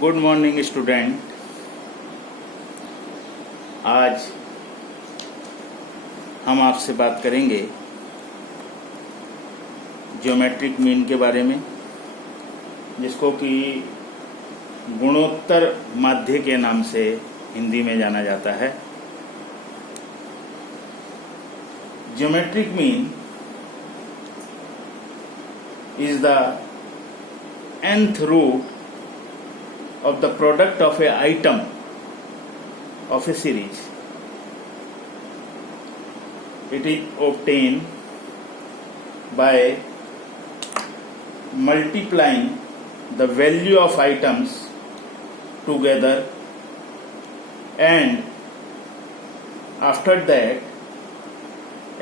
Good morning student. आज हम आपसे बात करेंगे ज्योमेट्रिक मीन के बारे में, जिसको कि गुणोत्तर माध्य के नाम से हिंदी में जाना जाता है। Geometric mean is the nth root of the product of a item of a series. It is obtained by multiplying the value of items together and after that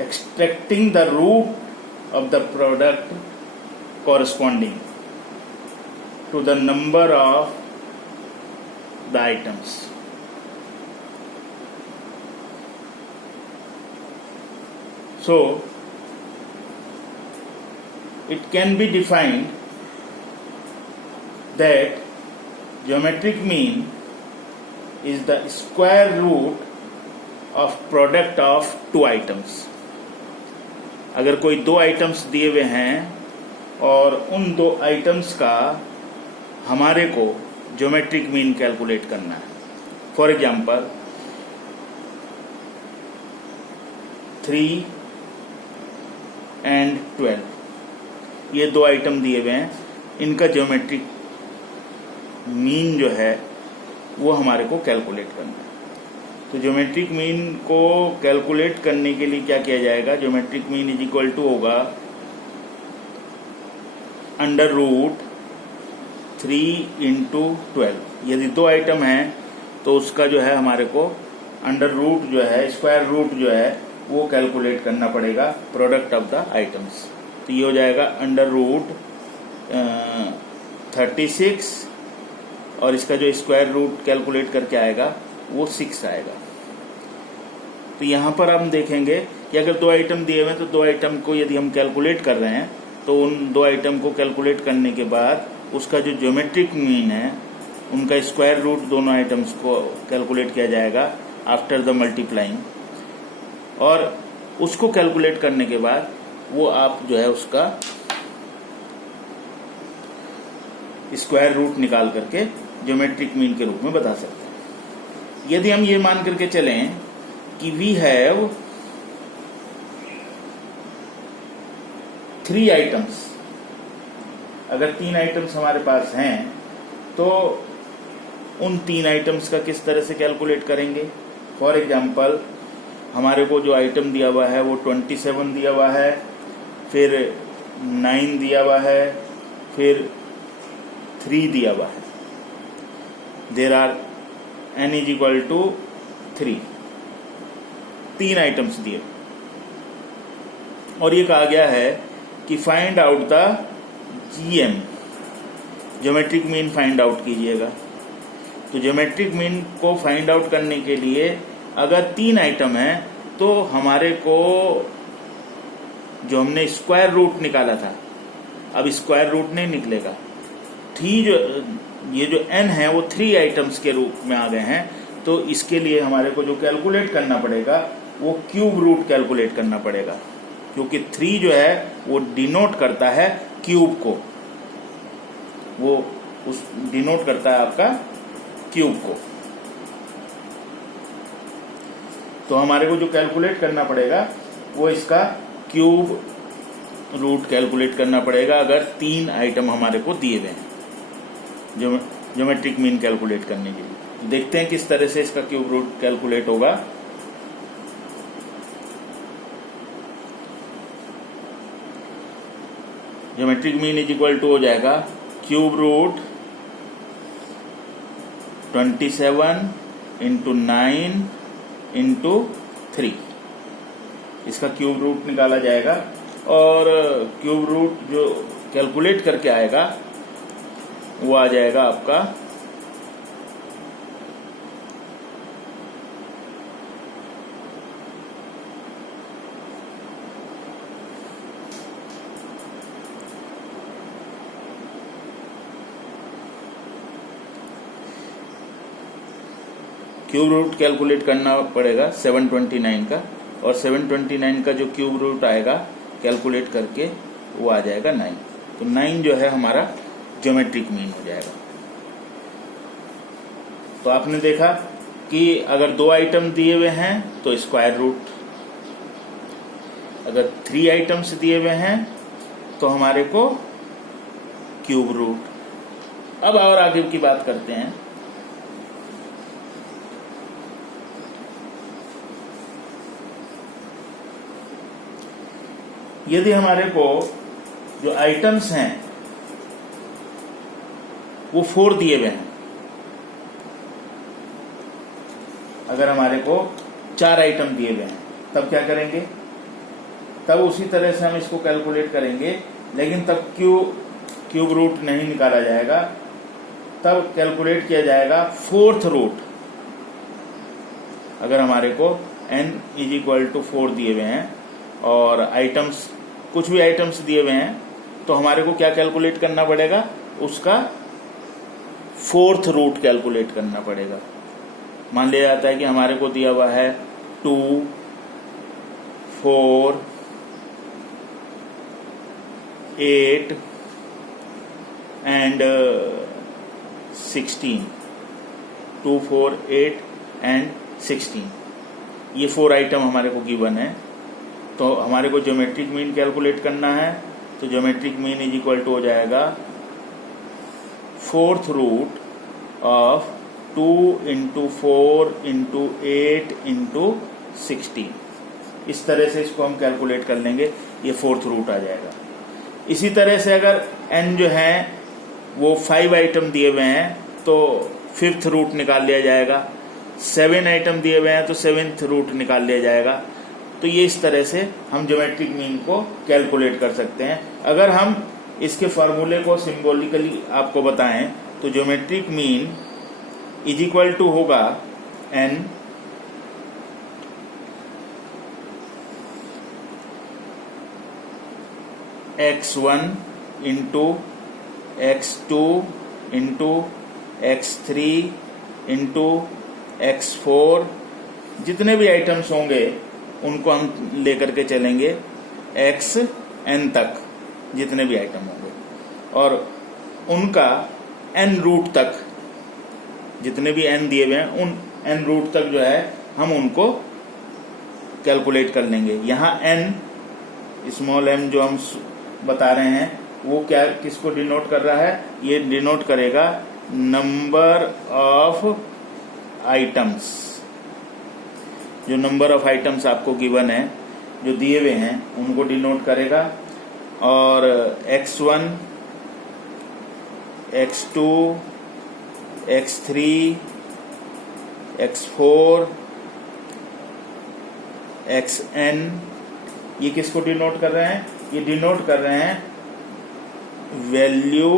extracting the root of the product corresponding to the number of the items. So it can be defined that geometric mean is the square root of product of two items. अगर कोई दो items दिए हुए हैं और उन दो items का हमारे को ज्योमेट्रिक मीन कैलकुलेट करना है। फॉर एग्जाम्पल 3 and 12, ये दो आइटम दिए हुए हैं, इनका ज्योमेट्रिक मीन जो है वो हमारे को कैलकुलेट करना है। तो ज्योमेट्रिक मीन को कैलकुलेट करने के लिए क्या किया जाएगा? Geometric mean is equal to होगा अंडर रूट 3 इंटू 12। यदि दो आइटम है तो उसका जो है हमारे को अंडर रूट जो है, स्क्वायर रूट जो है वो कैलकुलेट करना पड़ेगा प्रोडक्ट ऑफ द आइटम्स। तो ये हो जाएगा अंडर रूट 36 और इसका जो स्क्वायर रूट कैलकुलेट करके आएगा वो 6 आएगा। तो यहाँ पर हम देखेंगे कि अगर दो आइटम दिए हुए हैं तो दो आइटम को यदि हम कैलकुलेट कर रहे हैं तो उन दो आइटम को कैलकुलेट करने के बाद उसका जो ज्योमेट्रिक मीन है उनका स्क्वायर रूट दोनों आइटम्स को कैलकुलेट किया जाएगा आफ्टर द मल्टीप्लाइंग, और उसको कैलकुलेट करने के बाद वो आप जो है उसका स्क्वायर रूट निकाल करके ज्योमेट्रिक मीन के रूप में बता सकते हैं। यदि हम ये मान करके चलें कि वी हैव 3 आइटम्स, अगर 3 आइटम्स हमारे पास हैं तो उन 3 आइटम्स का किस तरह से कैलकुलेट करेंगे? फॉर एग्जाम्पल हमारे को जो आइटम दिया हुआ है वो 27 दिया हुआ है, फिर 9 दिया हुआ है, फिर 3 दिया हुआ है। There are n is equal to 3, 3 items दिए और ये कहा गया है कि find out the GM, geometric mean find out कीजिएगा। तो ज्योमेट्रिक मीन को फाइंड आउट करने के लिए अगर 3 आइटम है तो हमारे को जो हमने स्क्वायर रूट निकाला था, अब स्क्वायर रूट नहीं निकलेगा। ये जो n है वो 3 आइटम्स के रूप में आ गए हैं, तो इसके लिए हमारे को जो कैलकुलेट करना पड़ेगा वो क्यूब रूट कैलकुलेट करना पड़ेगा, क्योंकि 3 जो है वो डिनोट करता है क्यूब को, वो उस डिनोट करता है आपका क्यूब को। तो हमारे को जो कैलकुलेट करना पड़ेगा वो इसका क्यूब रूट कैलकुलेट करना पड़ेगा अगर 3 आइटम हमारे को दिए हुए हैं ज्योमेट्रिक मीन कैलकुलेट करने के लिए। देखते हैं किस तरह से इसका क्यूब रूट कैलकुलेट होगा। Geometric mean is equal to हो जाएगा क्यूब रूट 27 इंटू 9 इंटू 3, इसका क्यूब रूट निकाला जाएगा और क्यूब रूट जो कैलकुलेट करके आएगा वो आ जाएगा आपका 1 क्यूब रूट कैलकुलेट करना पड़ेगा 729 का, और 729 का जो क्यूब रूट आएगा कैलकुलेट करके वो आ जाएगा 9। तो 9 जो है हमारा ज्योमेट्रिक मीन हो जाएगा। तो आपने देखा कि अगर 2 आइटम दिए हुए हैं तो स्क्वायर रूट, अगर 3 आइटम्स दिए हुए हैं तो हमारे को क्यूब रूट। अब और आगे की बात करते हैं। यदि हमारे को जो आइटम्स हैं वो 4 दिए हुए हैं, अगर हमारे को 4 आइटम दिए हुए हैं तब क्या करेंगे? तब उसी तरह से हम इसको कैलकुलेट करेंगे, लेकिन तब क्यूब रूट नहीं निकाला जाएगा, तब कैलकुलेट किया जाएगा 4th रूट। अगर हमारे को n = 4 दिए हुए हैं और आइटम्स, कुछ भी आइटम्स दिए हुए हैं, तो हमारे को क्या कैलकुलेट करना पड़ेगा? उसका 4th रूट कैलकुलेट करना पड़ेगा। मान लिया जाता है कि हमारे को दिया हुआ है 2, 4, 8 एंड 16। 2, 4, 8 एंड 16, ये 4 आइटम हमारे को गिवन है। तो हमारे को ज्योमेट्रिक मीन कैलकुलेट करना है, तो ज्योमेट्रिक मीन = हो जाएगा 4th रूट ऑफ 2 × 4 × 8 × 16। इस तरह से इसको हम कैलकुलेट कर लेंगे, ये 4th रूट आ जाएगा। इसी तरह से अगर n जो है वो 5 आइटम दिए हुए हैं तो 5th रूट निकाल लिया जाएगा, 7 आइटम दिए हुए हैं तो 7th रूट निकाल लिया जाएगा। तो ये इस तरह से हम ज्योमेट्रिक मीन को कैलकुलेट कर सकते हैं। अगर हम इसके फार्मूले को सिंबॉलिकली आपको बताएं तो ज्योमेट्रिक मीन = होगा n x1 × x2 × x3 × x4। जितने भी आइटम्स होंगे उनको हम लेकर के चलेंगे xn तक, जितने भी आइटम होंगे, और उनका n रूट तक, जितने भी n दिए हुए हैं उन n रूट तक जो है हम उनको कैलकुलेट कर लेंगे। यहाँ n स्मॉल m जो हम बता रहे हैं वो क्या, किसको डिनोट कर रहा है? ये डिनोट करेगा नंबर ऑफ आइटम्स। जो नंबर ऑफ आइटम्स आपको गिवन है, जो दिए हुए हैं, उनको डिनोट करेगा। और x1, x2, x3, x4, xn, ये किसको डिनोट कर रहे हैं? ये डिनोट कर रहे हैं value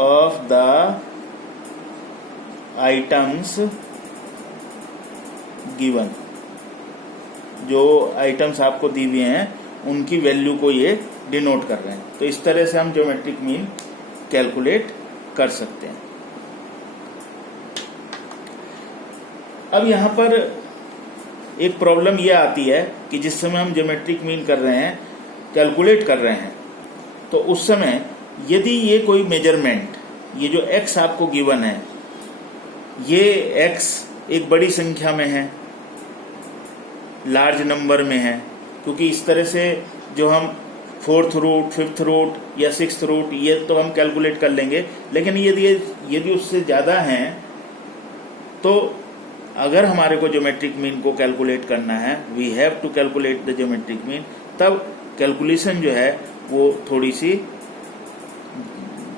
of the items given. जो आइटम्स आपको दी हुए हैं उनकी वैल्यू को ये डिनोट कर रहे हैं। तो इस तरह से हम ज्योमेट्रिक मीन कैलकुलेट कर सकते हैं। अब यहां पर एक प्रॉब्लम यह आती है कि जिस समय हम ज्योमेट्रिक मीन कर रहे हैं, कैलकुलेट कर रहे हैं, तो उस समय यदि ये कोई मेजरमेंट, ये जो x आपको गिवन है, ये x एक बड़ी संख्या में है, लार्ज नंबर में है, क्योंकि इस तरह से जो हम 4th रूट, 5th रूट या 6th रूट ये तो हम कैलकुलेट कर लेंगे, लेकिन यदि उससे ज़्यादा हैं तो अगर हमारे को ज्योमेट्रिक मीन को कैलकुलेट करना है, we have to calculate the geometric mean, तब कैलकुलेशन जो है वो थोड़ी सी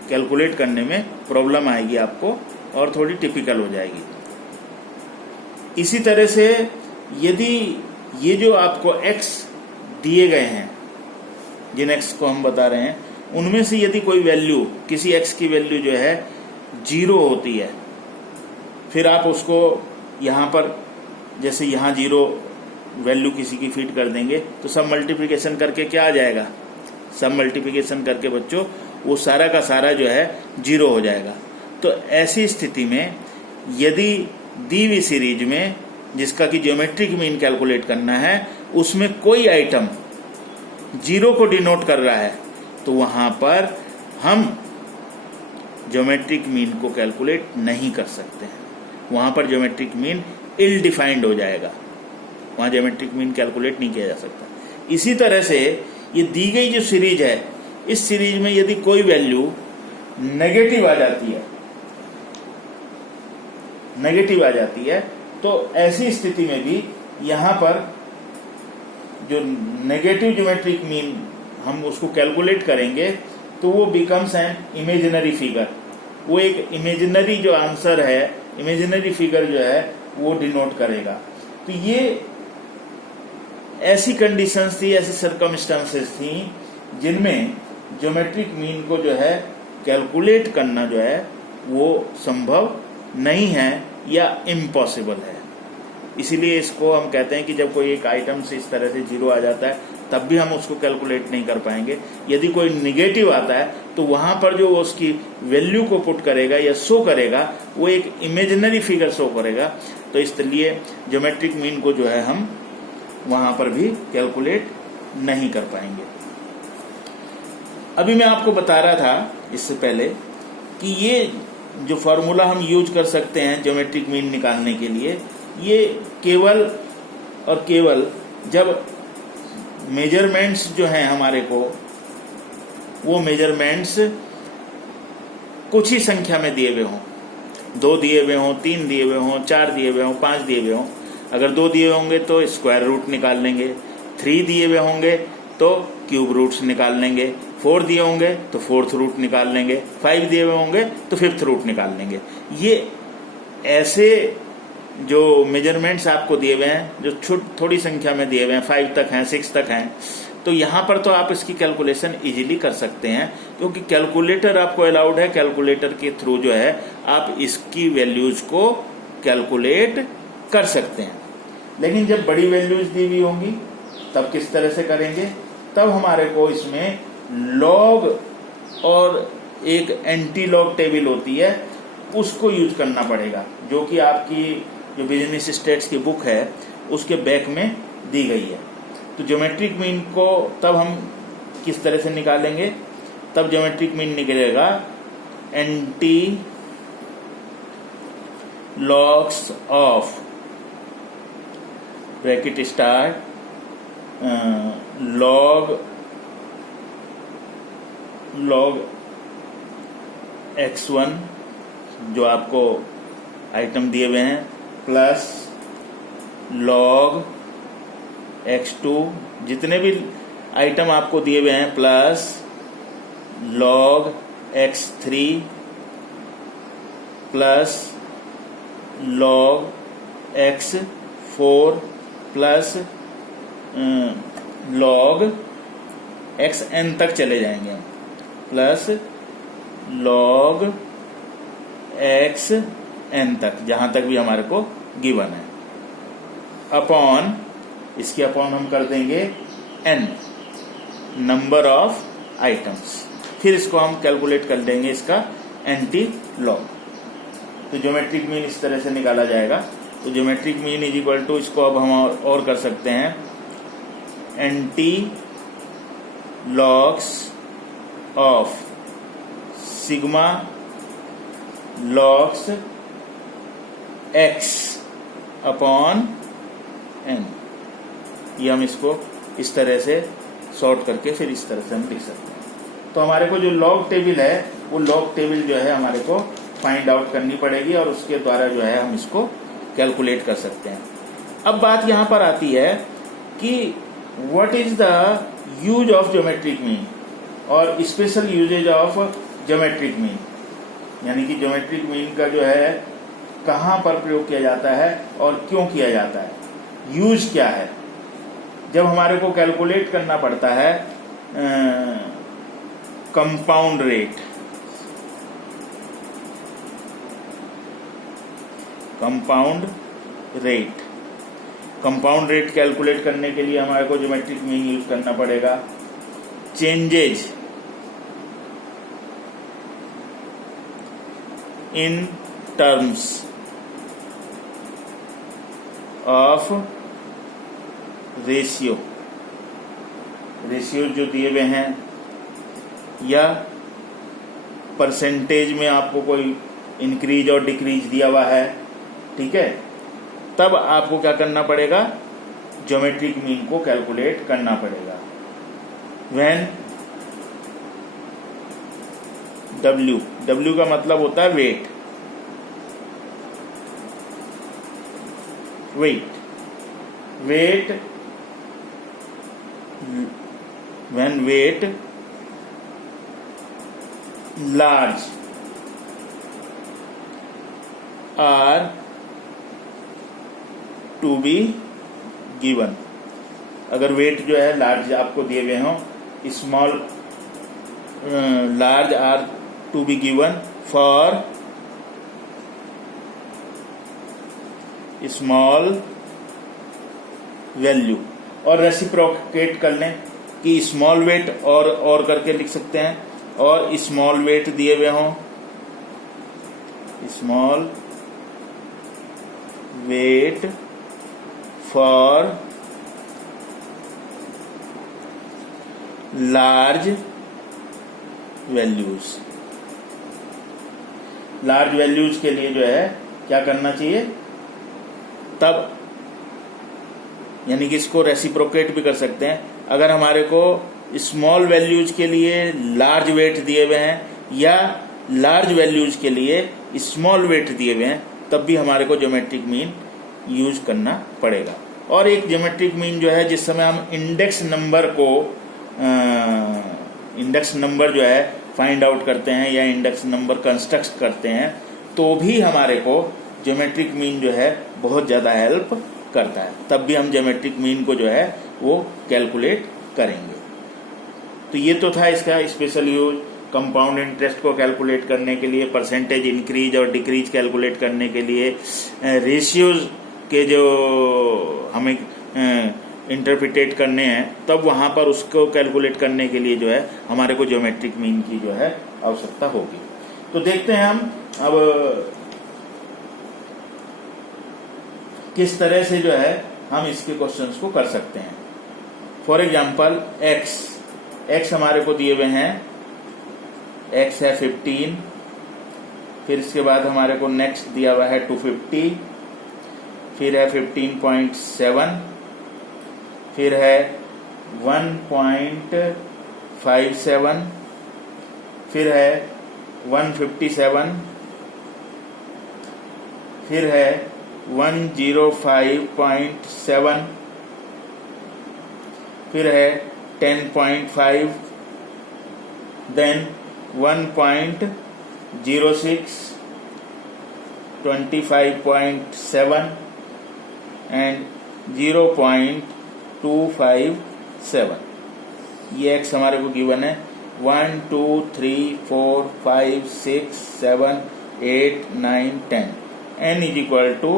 कैलकुलेट करने में प्रॉब्लम आएगी आपको और थोड़ी टिपिकल हो जाएगी। इसी तरह से यदि ये जो आपको x दिए गए हैं, जिन x को हम बता रहे हैं, उनमें से यदि कोई वैल्यू, किसी x की वैल्यू जो है 0 होती है, फिर आप उसको यहाँ पर, जैसे यहाँ 0 वैल्यू किसी की फीड कर देंगे तो सब मल्टीप्लिकेशन करके क्या आ जाएगा? सब मल्टीप्लिकेशन करके बच्चों वो सारा का सारा जो है 0 हो जाएगा। तो ऐसी स्थिति में यदि दी हुई सीरीज में जिसका कि ज्योमेट्रिक मीन कैलकुलेट करना है, उसमें कोई आइटम 0 को डिनोट कर रहा है, तो वहां पर हम ज्योमेट्रिक मीन को कैलकुलेट नहीं कर सकते हैं। वहां पर ज्योमेट्रिक मीन इल डिफाइंड हो जाएगा, वहां ज्योमेट्रिक मीन कैलकुलेट नहीं किया जा सकता। इसी तरह से ये दी गई जो सीरीज है, इस सीरीज में यदि कोई वैल्यू नेगेटिव आ जाती है, तो ऐसी स्थिति में भी यहां पर जो नेगेटिव ज्योमेट्रिक मीन हम उसको कैलकुलेट करेंगे, तो वो बिकम्स एन इमेजिनरी फिगर। वो एक इमेजिनरी जो आंसर है, इमेजिनरी फिगर जो है वो डिनोट करेगा। तो ये ऐसी कंडीशंस थी, ऐसी सर्कमस्टांसेस थी जिनमें ज्योमेट्रिक मीन को जो है कैलकुलेट करना जो है वो संभव नहीं है या इम्पॉसिबल है। इसीलिए इसको हम कहते हैं कि जब कोई एक आइटम से इस तरह से 0 आ जाता है, तब भी हम उसको कैलकुलेट नहीं कर पाएंगे। यदि कोई निगेटिव आता है, तो वहां पर जो उसकी वैल्यू को पुट करेगा या शो करेगा, वो एक इमेजिनरी फिगर शो करेगा। तो इसलिए ज्योमेट्रिक मीन को जो है हम वहां पर भी कैलकुलेट नहीं कर पाएंगे। अभी मैं आपको बता रहा था इससे पहले कि ये जो फॉर्मूला हम यूज कर सकते हैं ज्योमेट्रिक मीन निकालने के लिए, ये केवल और केवल जब मेजरमेंट्स जो हैं हमारे को, वो मेजरमेंट्स कुछ ही संख्या में दिए हुए हों, 2 दिए हुए हों, 3 दिए हुए हों, 4 दिए हुए हों, 5 दिए हुए हों। अगर 2 दिए हुए होंगे तो स्क्वायर रूट निकाल लेंगे, 3 दिए हुए होंगे तो क्यूब रूट्स निकाल लेंगे, 4 दिए होंगे तो 4th रूट निकाल लेंगे, 5 दिए हुए होंगे तो 5th रूट निकाल लेंगे। ये ऐसे जो मेजरमेंट्स आपको दिए हुए हैं, जो थोड़ी संख्या में दिए हुए हैं, 5 तक हैं, 6 तक हैं, तो यहाँ पर तो आप इसकी कैलकुलेशन इजीली कर सकते हैं, क्योंकि कैलकुलेटर आपको अलाउड है। कैलकुलेटर के थ्रू जो है आप इसकी वैल्यूज को कैलकुलेट कर सकते हैं। लेकिन जब बड़ी वैल्यूज दी हुई होंगी तब किस तरह से करेंगे? तब हमारे को इसमें लॉग और एक एंटी लॉग टेबल होती है, उसको यूज करना पड़ेगा, जो कि आपकी जो बिजनेस स्टेट्स की बुक है उसके बैक में दी गई है। तो ज्योमेट्रिक मीन को तब हम किस तरह से निकालेंगे? तब ज्योमेट्रिक मीन निकलेगा anti logs of bracket start log x1 जो आपको आइटम दिए हुए हैं, प्लस लॉग x2 जितने भी आइटम आपको दिए हुए हैं, plus log x3 plus log x4 plus log xn तक चले जाएंगे हम, प्लस लॉग xn तक, जहां तक भी हमारे को गिवन है, अपॉन इसके अपॉन हम कर देंगे n नंबर ऑफ आइटम्स। फिर इसको हम कैलकुलेट कर देंगे इसका एंटी लॉग। तो ज्योमेट्रिक मीन इस तरह से निकाला जाएगा। तो geometric mean is equal to, इसको अब हम और कर सकते हैं, anti logs of sigma logs x upon n। ये हम इसको इस तरह से सॉर्ट करके फिर इस तरह से हम लिख सकते हैं। तो हमारे को जो लॉग टेबल है, वो लॉग टेबल जो है हमारे को फाइंड आउट करनी पड़ेगी और उसके द्वारा जो है हम इसको कैलकुलेट कर सकते हैं। अब बात यहां पर आती है कि what is the use of geometric mean और special uses of geometric mean, यानी कि ज्योमेट्रिक मीन का जो है कहां पर प्रयोग किया जाता है और क्यों किया जाता है, यूज क्या है। जब हमारे को कैलकुलेट करना पड़ता है compound rate, compound rate calculate करने के लिए हमारे को ज्योमेट्रिक मीन यूज करना पड़ेगा। Changes in terms of ratio जो दिए हुए हैं, या परसेंटेज में आपको कोई इंक्रीज और डिक्रीज दिया हुआ है, ठीक है, तब आपको क्या करना पड़ेगा, ज्योमेट्रिक मीन को कैलकुलेट करना पड़ेगा। व्हेन W का मतलब होता है weight, when weight large are to be given, अगर वेट जो है लार्ज आपको दिए हुए हों, small large are to be given for small value, और रेसिप्रोकेट कर लें कि स्मॉल वेट और करके लिख सकते हैं, और स्मॉल वेट दिए हुए हों, small weight for large values. Large values के लिए जो है क्या करना चाहिए, तब यानी कि इसको रेसिप्रोकेट भी कर सकते हैं। अगर हमारे को स्मॉल वैल्यूज के लिए लार्ज वेट दिए हुए हैं या लार्ज वैल्यूज के लिए स्मॉल वेट दिए हुए हैं, तब भी हमारे को ज्योमेट्रिक मीन यूज करना पड़ेगा। और एक ज्योमेट्रिक मीन जो है, जिस समय हम इंडेक्स नंबर जो है फाइंड आउट करते हैं या इंडेक्स नंबर कंस्ट्रक्ट करते हैं, तो भी हमारे को ज्योमेट्रिक मीन जो है बहुत ज़्यादा हेल्प करता है। तब भी हम ज्योमेट्रिक मीन को जो है वो कैलकुलेट करेंगे। तो ये तो था इसका स्पेशल यूज, कंपाउंड इंटरेस्ट को कैलकुलेट करने के लिए, परसेंटेज इंक्रीज और डिक्रीज कैलकुलेट करने के लिए, रेशियोज के जो हमें इंटरप्रिटेट करने हैं, तब वहाँ पर उसको कैलकुलेट करने के लिए जो है हमारे को ज्योमेट्रिक मीन की जो है आवश्यकता होगी। तो देखते हैं हम अब किस तरह से जो है हम इसके क्वेश्चंस को कर सकते हैं। फॉर एग्जांपल x हमारे को दिए हुए हैं, x है 15, फिर इसके बाद हमारे को नेक्स्ट दिया हुआ है 250, फिर है 15.7, फिर है 1.57, फिर है 157, फिर है 105.7, फिर है 10.5, देन 1.06, 25.7 एंड 0.257। ये x हमारे को गिवन है। 1 2 3 4 5 6 7 8 9 10, n इज इक्वल टू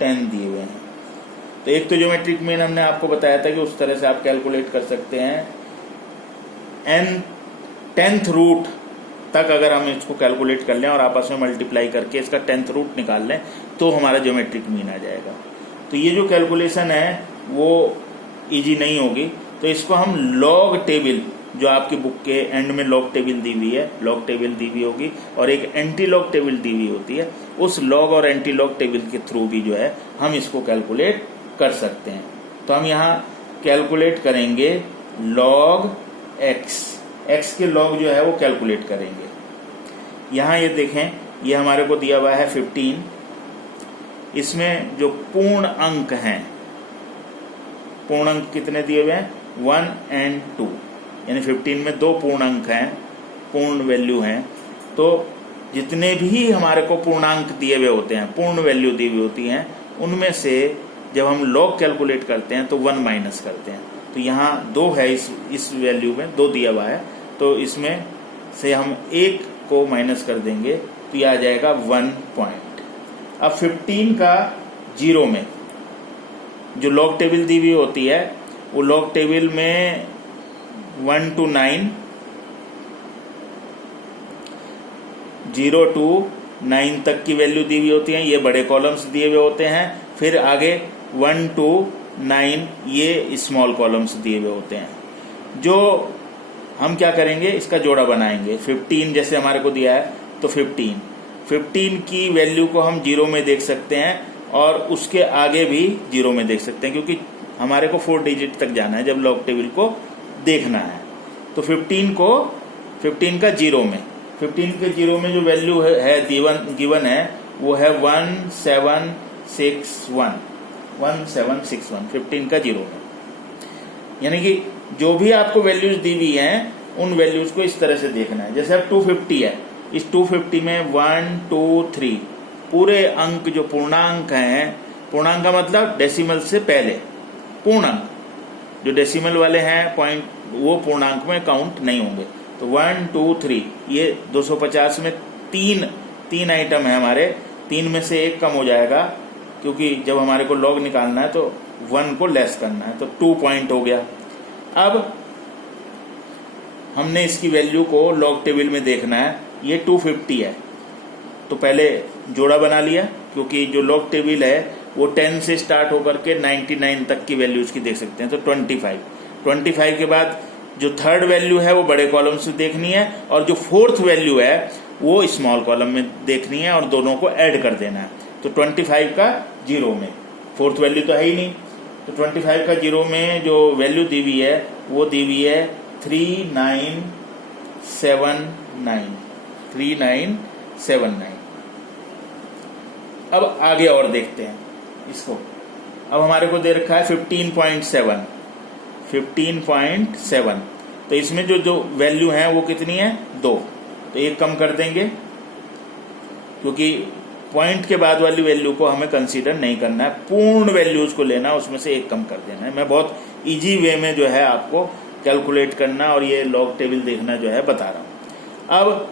10 दिए हुए हैं। तो एक तो ज्योमेट्रिक मीन हमने आपको बताया था कि उस तरह से आप कैलकुलेट कर सकते हैं। n 10th रूट तक अगर हम इसको कैलकुलेट कर लें और आपस में मल्टीप्लाई करके इसका 10th रूट निकाल लें, तो हमारा ज्योमेट्रिक मीन आ जाएगा। तो ये जो कैलकुलेशन है वो इजी नहीं होगी, तो इसको हम लॉग टेबल, जो आपकी बुक के एंड में लॉग टेबल दी हुई है, लॉग टेबल दी हुई होगी और एक एंटी लॉग टेबल दी हुई होती है, उस लॉग और एंटी लॉग टेबल के थ्रू भी जो है हम इसको कैलकुलेट कर सकते हैं। तो हम यहाँ कैलकुलेट करेंगे लॉग x के लॉग जो है वो कैलकुलेट करेंगे। यहाँ ये देखें, ये हमारे को दिया हुआ है 15, इसमें जो पूर्ण अंक हैं, पूर्ण अंक कितने दिए हुए हैं, 1 और 2, यानी 15 में 2 पूर्ण अंक हैं, पूर्ण वैल्यू हैं। तो जितने भी हमारे को पूर्णांक दिए हुए होते हैं, पूर्ण वैल्यू दी हुई होती हैं, उनमें से जब हम लॉग कैलकुलेट करते हैं तो 1 माइनस करते हैं। तो यहाँ 2 है, इस वैल्यू में 2 दिया हुआ है, तो इसमें से हम 1 को माइनस कर देंगे तो यह आ जाएगा 1 पॉइंट। अब 15 का 0 में जो लॉग टेबल दी हुई होती है, वो लॉग टेबल में 1 to 9, 0 to 9 तक की वैल्यू दी हुई होती है, ये बड़े कॉलम्स दिए हुए होते हैं। फिर आगे 1 to 9 ये स्मॉल कॉलम्स दिए हुए होते हैं। जो हम क्या करेंगे, इसका जोड़ा बनाएंगे। 15 जैसे हमारे को दिया है तो 15 की वैल्यू को हम 0 में देख सकते हैं और उसके आगे भी 0 में देख सकते हैं, क्योंकि हमारे को 4 डिजिट तक जाना है जब लॉग टेबल को देखना है। तो 15 का 0 में, 15 के 0 में जो वैल्यू है गिवन है वो है 1761। 1761 15 का 0 में, यानी कि जो भी आपको वैल्यूज दी हुई हैं उन वैल्यूज को इस तरह से देखना है। जैसे अब 250 है, इस 250 में 1 2 3 पूरे अंक जो पूर्णांक हैं, पूर्णांक का मतलब डेसिमल से पहले पूर्णांक, जो डेसिमल वाले हैं पॉइंट, वो पूर्णांक में काउंट नहीं होंगे। तो 1 2 3 ये 250 में तीन आइटम है हमारे, 3 में से 1 कम हो जाएगा, क्योंकि जब हमारे को लॉग निकालना है तो 1 को लेस करना है, तो 2 पॉइंट हो गया। अब हमने इसकी वैल्यू को लॉग टेबल में देखना है, ये 250 है तो पहले जोड़ा बना लिया, क्योंकि जो लॉग टेबल है वो 10 से स्टार्ट होकर के 99 तक की वैल्यूज की देख सकते हैं। तो 25 के बाद जो थर्ड वैल्यू है वो बड़े कॉलम से देखनी है, और जो फोर्थ वैल्यू है वो स्मॉल कॉलम में देखनी है, और दोनों को ऐड कर देना है। तो 25 का 0 में, फोर्थ वैल्यू तो है ही नहीं, तो 25 का 0 में जो वैल्यू दी हुई है वो दी हुई है 3979। अब आगे और देखते हैं इसको। अब हमारे को दे रखा है 15.7, तो इसमें जो वैल्यू है वो कितनी है, 2, तो 1 कम कर देंगे, क्योंकि पॉइंट के बाद वाली वैल्यू को हमें कंसीडर नहीं करना है, पूर्ण वैल्यूज को लेना, उसमें से 1 कम कर देना है। मैं बहुत इजी वे में जो है आपको कैलकुलेट करना और ये लॉग टेबल देखना जो है बता रहा हूं। अब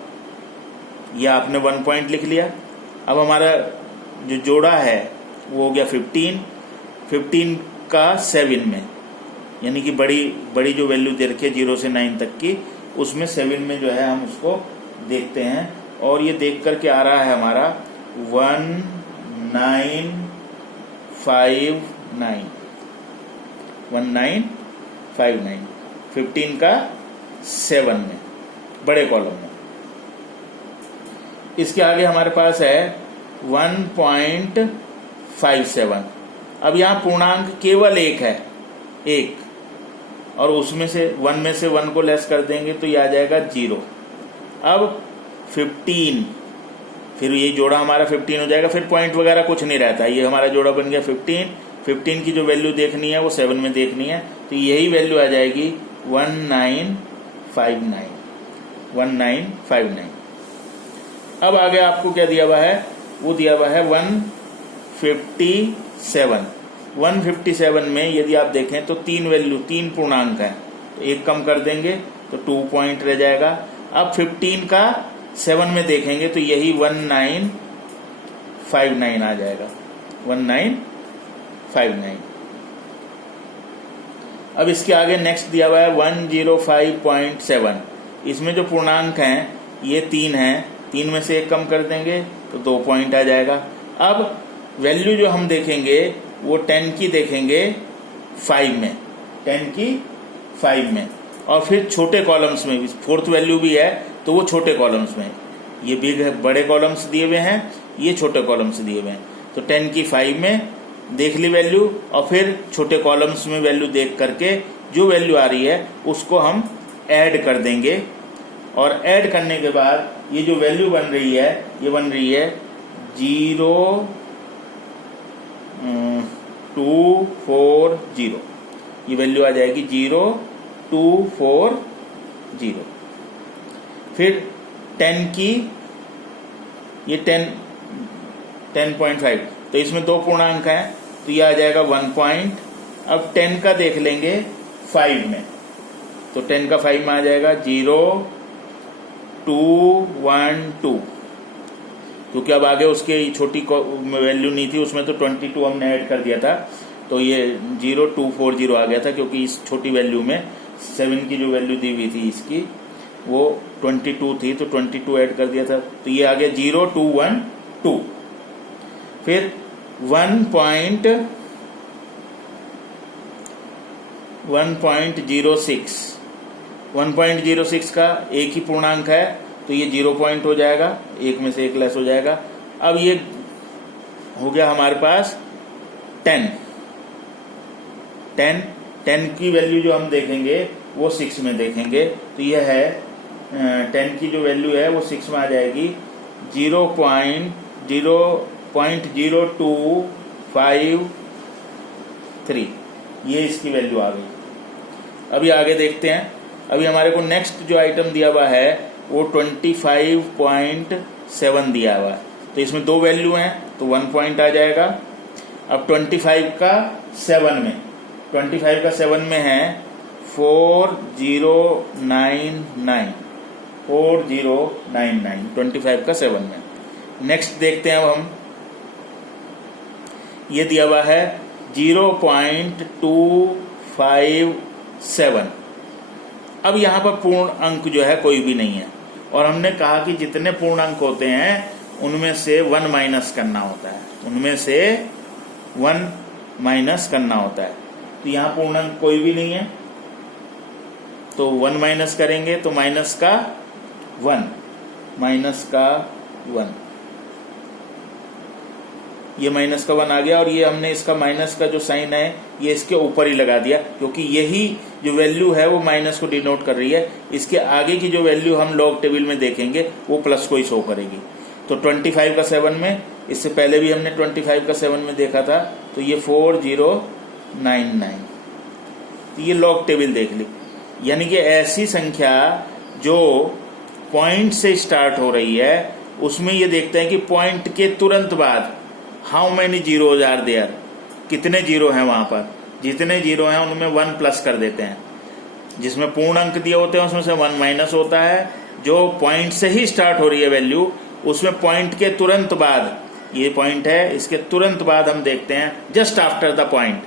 ये आपने 1 पॉइंट लिख लिया। अब हमारा जो जोड़ा है वो हो गया 15 का 7 में, यानी कि बड़ी जो वैल्यू दे रखी है 0 से 9 तक की, उसमें 7 में जो है हम उसको देखते हैं, और ये देख करके आ रहा है हमारा 1959 15 का 7 में, बड़े कॉलम में। इसके आगे हमारे पास है 1.57। अब यहाँ पूर्णांक केवल 1 है, 1, और उसमें से 1 में से 1 को लेस कर देंगे तो ये आ जाएगा 0। अब 15, फिर ये जोड़ा हमारा 15 हो जाएगा, फिर पॉइंट वगैरह कुछ नहीं रहता, ये हमारा जोड़ा बन गया 15 की जो वैल्यू देखनी है वो 7 में देखनी है, तो यही वैल्यू आ जाएगी 1959। अब आगे आपको क्या दिया हुआ है, वो दिया हुआ है 157 में यदि आप देखें तो 3 पूर्णांक है, तो 1 कम कर देंगे तो 2 पॉइंट रह जाएगा। अब 15 का 7 में देखेंगे तो यही 1959 आ जाएगा, 1959। अब इसके आगे नेक्स्ट दिया हुआ है 105.7। इसमें जो पूर्णांक हैं ये 3 हैं, 3 में से 1 कम कर देंगे तो 2 पॉइंट आ जाएगा। अब वैल्यू जो हम देखेंगे वो 10 की देखेंगे 5 में, 10 की 5 में, और फिर छोटे कॉलम्स में भी, फोर्थ वैल्यू भी है तो वो छोटे कॉलम्स में, ये बिग है, बड़े कॉलम्स दिए हुए हैं, ये छोटे कॉलम्स दिए हुए हैं। तो 10 की 5 में देख ली वैल्यू, और फिर छोटे कॉलम्स में वैल्यू देख करके जो वैल्यू आ रही है उसको हम ऐड कर देंगे, और ऐड करने के बाद ये जो वैल्यू बन रही है ये बन रही है 0240, ये वैल्यू आ जाएगी 0240। फिर 10 की ये 10.5, तो इसमें 2 पूर्णांक हैं तो ये आ जाएगा 1 पॉइंट। अब 10 का देख लेंगे 5 में, तो 10 का 5 में आ जाएगा 0212, क्योंकि अब आगे उसके छोटी वैल्यू नहीं थी, उसमें तो 22 हमने ऐड कर दिया था, तो ये 0240 आ गया था, क्योंकि इस छोटी वैल्यू में 7 की जो वैल्यू दी हुई थी इसकी वो 22 थी, तो 22 ऐड कर दिया था, तो ये आ गया 0212। फिर 1.57 1.06 1.06 का एक ही पूर्णांक है तो ये 0 पॉइंट हो जाएगा, एक में से एक लेस हो जाएगा। अब ये हो गया हमारे पास 10 की वैल्यू जो हम देखेंगे वो 6 में देखेंगे, तो यह है 10 की जो वैल्यू है वो 6 में आ जाएगी 0.0253, ये इसकी वैल्यू आ गई। अभी आगे देखते हैं। अभी हमारे को नेक्स्ट जो आइटम दिया हुआ है वो 25.7 दिया हुआ है, तो इसमें दो वैल्यू हैं तो 1 पॉइंट आ जाएगा। अब 25 का 7 में है 4099 25 का 7 में। नेक्स्ट देखते हैं अब हम, ये दिया हुआ है 0.257। अब यहाँ पर पूर्ण अंक जो है कोई भी नहीं है, और हमने कहा कि जितने पूर्ण अंक होते हैं उनमें से 1 माइनस करना होता है, तो यहाँ पूर्ण अंक कोई भी नहीं है, तो 1 माइनस करेंगे तो माइनस का 1, ये माइनस का 1 आ गया। और ये हमने इसका माइनस का जो साइन है ये इसके ऊपर ही लगा दिया, क्योंकि यही जो वैल्यू है वो माइनस को डिनोट कर रही है। इसके आगे की जो वैल्यू हम लॉग टेबल में देखेंगे वो प्लस को ही शो करेगी। तो 25 का 7 में, इससे पहले भी हमने 25 का 7 में देखा था, तो ये 4099, तो ये लॉग टेबल देख ली। यानी कि ऐसी संख्या जो पॉइंट से स्टार्ट हो रही है उसमें ये देखते हैं कि पॉइंट के तुरंत बाद how many zeros are there, कितने जीरो हैं वहां पर, जितने जीरो हैं उनमें 1 प्लस कर देते हैं। जिसमें पूर्ण अंक दिए होते हैं उसमें से 1 माइनस होता है। जो पॉइंट से ही स्टार्ट हो रही है वैल्यू, उसमें पॉइंट के तुरंत बाद, ये पॉइंट है, इसके तुरंत बाद हम देखते हैं just after the point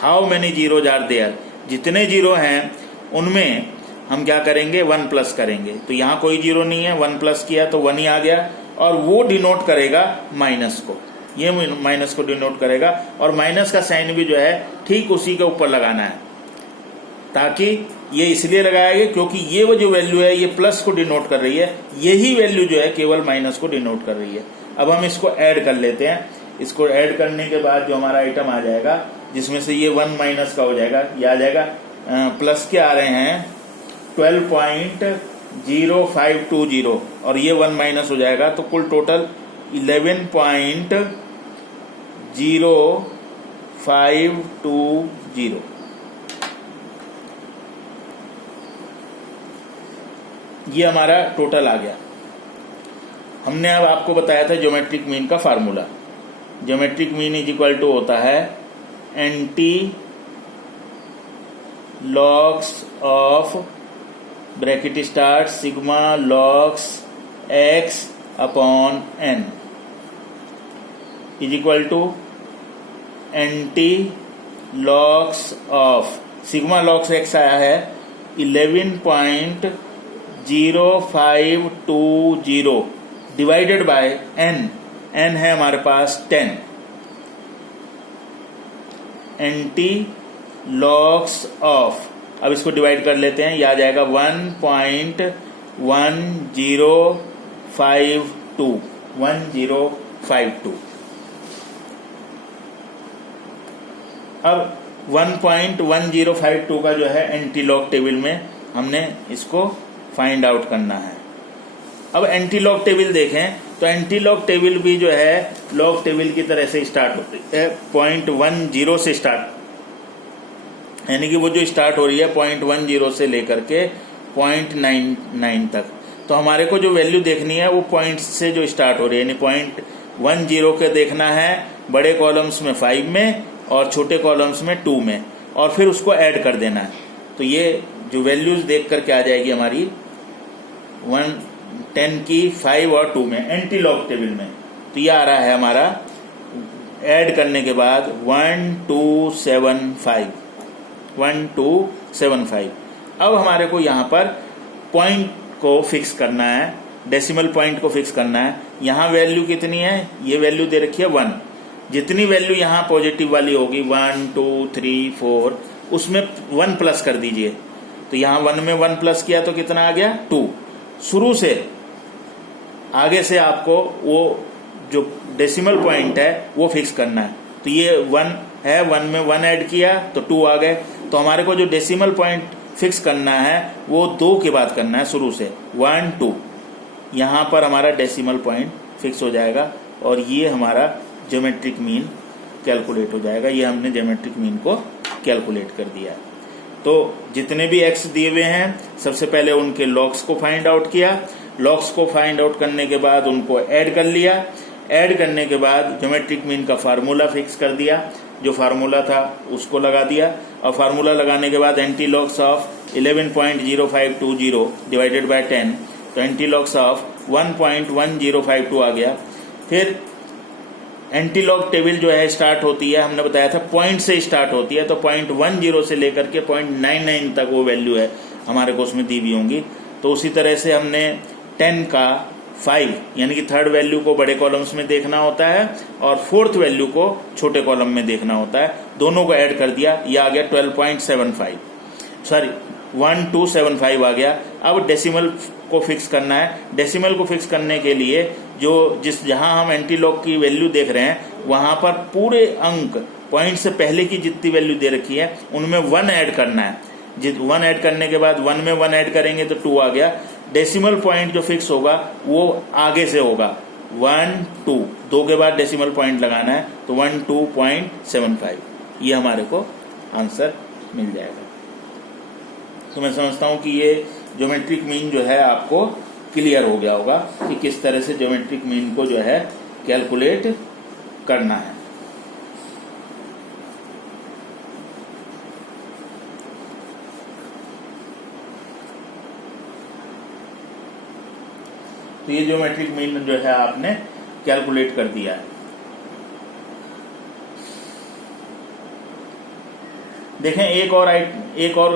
how many zeros are there, जितने जीरो हैं उनमें हम क्या करेंगे 1 प्लस करेंगे। तो यहाँ कोई जीरो नहीं है, 1 प्लस किया तो 1 ही आ गया, और वो डिनोट करेगा माइनस को, ये माइनस को डिनोट करेगा। और माइनस का साइन भी जो है ठीक उसी के ऊपर लगाना है, ताकि ये इसलिए लगाया गया क्योंकि ये वो जो वैल्यू है ये प्लस को डिनोट कर रही है, यही वैल्यू जो है केवल माइनस को डिनोट कर रही है। अब हम इसको ऐड कर लेते हैं। इसको ऐड करने के बाद जो हमारा आइटम आ जाएगा जिसमें से ये 1 माइनस का हो जाएगा, ये आ जाएगा प्लस के आ रहे हैं 12.0520, और ये 1 माइनस हो जाएगा, तो कुल टोटल 11.0520। ये हमारा टोटल आ गया। हमने अब आपको बताया था ज्योमेट्रिक मीन का formula. Geometric mean is equal to होता है anti logs of bracket start sigma logs x upon n is equal to anti logs of sigma logs x आया है 11.0520 डिवाइडेड बाय n है हमारे पास 10। एंटी लॉग्स ऑफ, अब इसको divide कर लेते हैं, यह आ जाएगा 1.1052। अब 1.1052 का जो है एंटी लॉग टेबल में हमने इसको फाइंड आउट करना है। अब एंटी लॉग टेबल देखें तो एंटी लॉग टेबल भी जो है लॉग टेबल की तरह से स्टार्ट होती है 0.10 से स्टार्ट, यानी कि वो जो स्टार्ट हो रही है 0.10 से लेकर के 0.99 तक। तो हमारे को जो वैल्यू देखनी है वो पॉइंट से जो स्टार्ट हो रही है, यानी 0.10 के देखना है बड़े कॉलम्स में 5 में और छोटे कॉलम्स में 2 में, और फिर उसको ऐड कर देना है। तो ये जो वैल्यूज देख करके आ जाएगी हमारी 110 की 5 और 2 में एंटी लॉग टेबल में। तो ये आ रहा है हमारा ऐड करने के बाद 1275। अब हमारे को यहाँ पर पॉइंट को फिक्स करना है, डेसिमल पॉइंट को फिक्स करना है। यहाँ वैल्यू कितनी है, ये वैल्यू दे रखी है 1। जितनी वैल्यू यहाँ पॉजिटिव वाली होगी 1 2 3 4, उसमें 1 प्लस कर दीजिए। तो यहाँ 1 में 1 प्लस किया तो कितना आ गया 2। शुरू से आगे से आपको वो जो डेसिमल पॉइंट है वो फिक्स करना है। तो ये 1 है, 1 में 1 ऐड किया तो 2 आ गए। तो हमारे को जो डेसिमल पॉइंट फिक्स करना है वो 2 के बाद करना है, शुरू से 1 2। यहाँ पर हमारा डेसिमल पॉइंट फिक्स हो जाएगा और ये हमारा ज्योमेट्रिक मीन कैलकुलेट हो जाएगा। ये हमने ज्योमेट्रिक मीन को कैलकुलेट कर दिया। तो जितने भी एक्स दिए हुए हैं सबसे पहले उनके लॉग्स को फाइंड आउट किया। लॉग्स को फाइंड आउट करने के बाद उनको ऐड कर लिया। ऐड करने के बाद ज्योमेट्रिक मीन का फार्मूला फिक्स कर दिया। जो फार्मूला था उसको लगा दिया और फार्मूला लगाने के बाद anti logs of 11.0520 divided by 10, तो एंटी लॉग्स ऑफ 1.1052 आ गया। फिर एंटी लॉग टेबल जो है स्टार्ट होती है, हमने बताया था पॉइंट से स्टार्ट होती है। तो 0.10 से लेकर के 0.99 तक वो वैल्यू है हमारे को उसमें दी हुई होंगी। तो उसी तरह से हमने 10 का 5 यानी कि थर्ड वैल्यू को बड़े कॉलम्स में देखना होता है और फोर्थ वैल्यू को छोटे कॉलम में देखना होता है। दोनों को ऐड कर दिया, ये आ गया 12.75, सॉरी 1275 आ गया। अब डेसिमल को फिक्स करना है। डेसिमल को फिक्स करने के लिए जहां हम एंटी लॉग की वैल्यू देख रहे हैं वहां पर पूरे अंक पॉइंट से पहले की जितनी वैल्यू दे रखी है उनमें 1 ऐड करना है। 1 ऐड करने के बाद 1 में 1 ऐड करेंगे तो 2 आ गया। डेसिमल पॉइंट जो फिक्स होगा वो आगे से होगा 1 2, 2 के बाद डेसिमल पॉइंट लगाना है तो 12.75। ये हमारे को आंसर मिल जाएगा। तो मैं समझता हूं कि ये ज्योमेट्रिक मीन जो है आपको क्लियर हो गया होगा कि किस तरह से ज्योमेट्रिक मीन को जो है कैलकुलेट करना है। तो ये ज्योमेट्रिक मीन जो है आपने कैलकुलेट कर दिया है। देखें एक और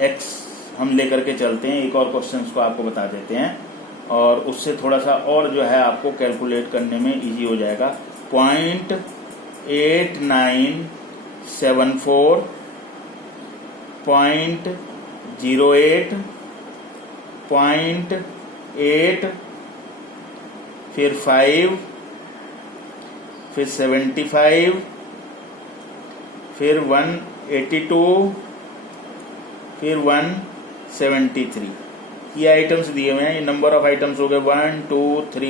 एक्स हम लेकर के चलते हैं, एक और क्वेश्चंस को आपको बता देते हैं और उससे थोड़ा सा और जो है आपको कैलकुलेट करने में इजी हो जाएगा। 0.8974, 0.08, 0.8, फिर 5, फिर 75, फिर 182, फिर 173। ये आइटम्स दिए हुए हैं। ये नंबर ऑफ आइटम्स हो गए 1 2 3